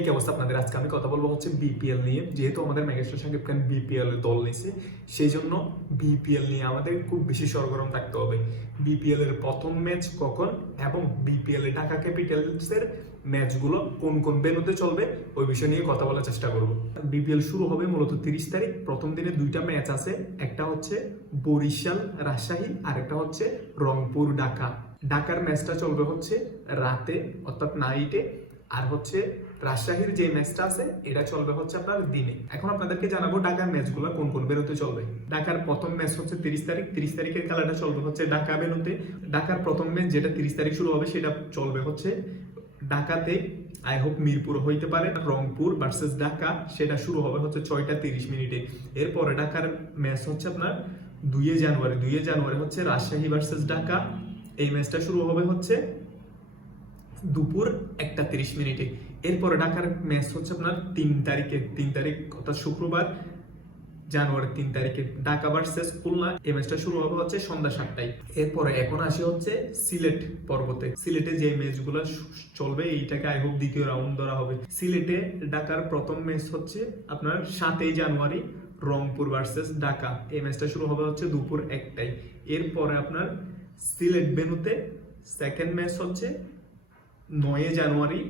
এই অবস্থা আপনাদের আজকে আমি কথা বলবো হচ্ছে বিপিএল নিয়ে। যেহেতু আমাদের মেগাস্টার শাকিব খান বিপিএল এর দল নিছে, সেই জন্য বিপিএল নিয়ে আমাদের খুব বেশি সরগরম থাকতে হবে। বিপিএল এর প্রথম ম্যাচ কখন এবং বিপিএল এ ঢাকা ক্যাপিটালসের ম্যাচগুলো কোন কোন ভেন্যুতে চলবে ওই বিষয় নিয়ে কথা বলার চেষ্টা করব। বিপিএল শুরু হবে মূলত 30 তারিখ। প্রথম দিনে দুইটা ম্যাচ আছে, একটা হচ্ছে বরিশাল রাজশাহী আর একটা হচ্ছে রংপুর ঢাকা। ঢাকার ম্যাচটা চলবে হচ্ছে রাতে অর্থাৎ নাইটে, আর হচ্ছে রাজশাহীর যে ম্যাচটা আছে এটা চলবে হচ্ছে আপনার দিনে। এখন আপনাদেরকে জানাবো ঢাকার ম্যাচগুলো কোন কোন বেরোতে চলবে। ঢাকার প্রথম ম্যাচ হচ্ছে 30 তারিখ। 30 তারিখের খেলাটা চলবে হচ্ছে ঢাকা বেরোতে। ঢাকার প্রথম ম্যাচ যেটা 30 তারিখ শুরু হবে সেটা চলবে হচ্ছে ঢাকাতে, আই হোপ মিরপুর হইতে পারে। রংপুর ভার্সেস ঢাকা সেটা শুরু হবে হচ্ছে 6টা 30 মিনিটে। এরপরে ঢাকার ম্যাচ হচ্ছে আপনার 2 জানুয়ারি হচ্ছে রাজশাহী ভার্সেস ঢাকা। এই ম্যাচটা শুরু হবে হচ্ছে দুপুর 1টা 30 মিনিটে। এরপরে ঢাকার ম্যাচ হচ্ছে আপনার 3 তারিখ অর্থাৎ শুক্রবার জানুয়ারির 3 তারিখে ঢাকা ভার্সেস খুলনা। এই ম্যাচটা শুরু হবে হচ্ছে সন্ধ্যা 7টায়। এরপরে এখন আসি হচ্ছে সিলেট পর্বতে। সিলেটে যে ম্যাচগুলো চলবে এইটাকে আই হোপ দ্বিতীয় রাউন্ড ধরা হবে। সিলেটে ঢাকার প্রথম ম্যাচ হচ্ছে আপনার 7 জানুয়ারি রংপুর ভার্সেস ঢাকা। এই ম্যাচটা শুরু হবে হচ্ছে দুপুর 1টায়। এরপরে আপনার সিলেট ভেন্যুতে সেকেন্ড ম্যাচ হচ্ছে 9 জানুয়ারি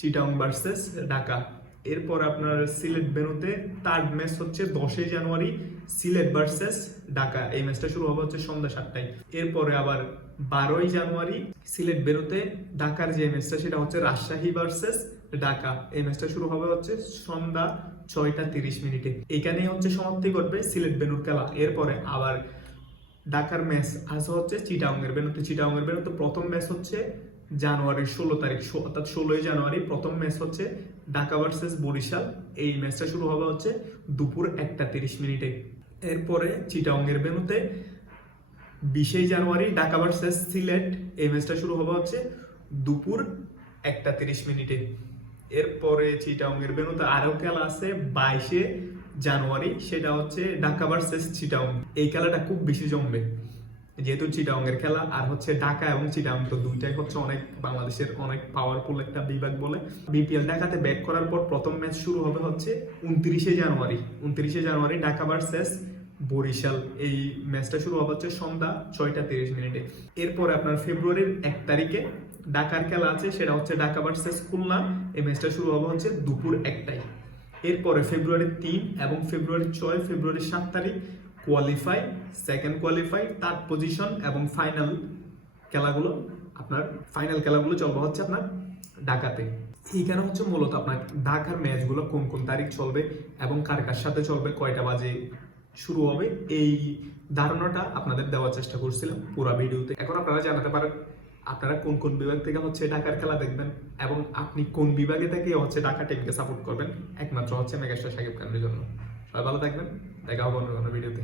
চিটাগং ভার্সেস ঢাকা। এরপর আপনার সিলেট ভেন্যুতে থার্ড ম্যাচ হচ্ছে 10 জানুয়ারি সিলেট ভার্সেস ঢাকা। এই ম্যাচটা শুরু হবে হচ্ছে সন্ধ্যা 7টায়। এরপরে আবার 12 জানুয়ারি সিলেট ভেন্যুতে ঢাকার যে ম্যাচটা সেটা হচ্ছে রাজশাহী ভার্সেস ঢাকা। এই ম্যাচটা শুরু হবে হচ্ছে সন্ধ্যা 6টা 30 মিনিটে। এখানেই হচ্ছে সমাপ্তি ঘটবে সিলেট ভেন্যুর খেলা। এরপরে আবার ঢাকার ম্যাচ আসে হচ্ছে চিটাগংয়ের ভেন্যুতে। চিটাগংয়ের ভেন্যুতে প্রথম ম্যাচ হচ্ছে জানুয়ারির 16 তারিখ অর্থাৎ 16 জানুয়ারি প্রথম ম্যাচ হচ্ছে ঢাকা ভার্সেস বরিশাল। এই ম্যাচটা শুরু হবে হচ্ছে দুপুর 1টা 30 মিনিটে। এরপরে চিটাগংয়ের ভেন্যুতে 20 জানুয়ারি ঢাকা ভার্সেস সিলেট। এই ম্যাচটা শুরু হবে হচ্ছে দুপুর 1টা 30 মিনিটে। এরপরে চিটাগংয়ের ভেন্যুতে আরও খেলা আছে 22 জানুয়ারি, সেটা হচ্ছে ঢাকা ভার্সেস চিটাগং। এই খেলাটা খুব বেশি জমবে যেহেতু চিটাগংয়ের খেলা, আর হচ্ছে ঢাকা এবং চিটাগং তো দুইটাই হচ্ছে অনেক বাংলাদেশের অনেক পাওয়ারফুল একটা বিভাগ বলে। বিপিএল ঢাকাতে ব্যাক করার পর প্রথম ম্যাচ শুরু হবে হচ্ছে 29 জানুয়ারি ঢাকা ভার্সেস বরিশাল। এই ম্যাচটা শুরু হবে হচ্ছে সন্ধ্যা 6টা 30 মিনিটে। এরপরে আপনার ফেব্রুয়ারির 1 তারিখে ঢাকার খেলা আছে, সেটা হচ্ছে ঢাকা ভার্সেস খুলনা। এই ম্যাচটা শুরু হবে হচ্ছে দুপুর 1টায়। এরপরে ফেব্রুয়ারির 3 এবং ফেব্রুয়ারির 6, ফেব্রুয়ারির 7 তারিখ qualify, second qualify, third position এবং ফাইনাল খেলাগুলো চলবে হচ্ছে আপনার ঢাকাতে। এইখানে হচ্ছে মূলত আপনার ঢাকার ম্যাচগুলো কোন কোন তারিখ চলবে এবং কার কার সাথে চলবে, কয়টা বাজে শুরু হবে, এই ধারণাটা আপনাদের দেওয়ার চেষ্টা করছিলাম পুরো ভিডিওতে। এখন আপনারা জানাতে পারেন আপনারা কোন কোন বিভাগ থেকে হচ্ছে ঢাকার খেলা দেখবেন এবং আপনি কোন বিভাগে থেকে হচ্ছে ঢাকা টিমকে সাপোর্ট করবেন, একমাত্র হচ্ছে মেগাস্টার শাকিব খানের জন্য। সবাই ভালো থাকবেন, দেখা হবে অন্য কোনো ভিডিওতে।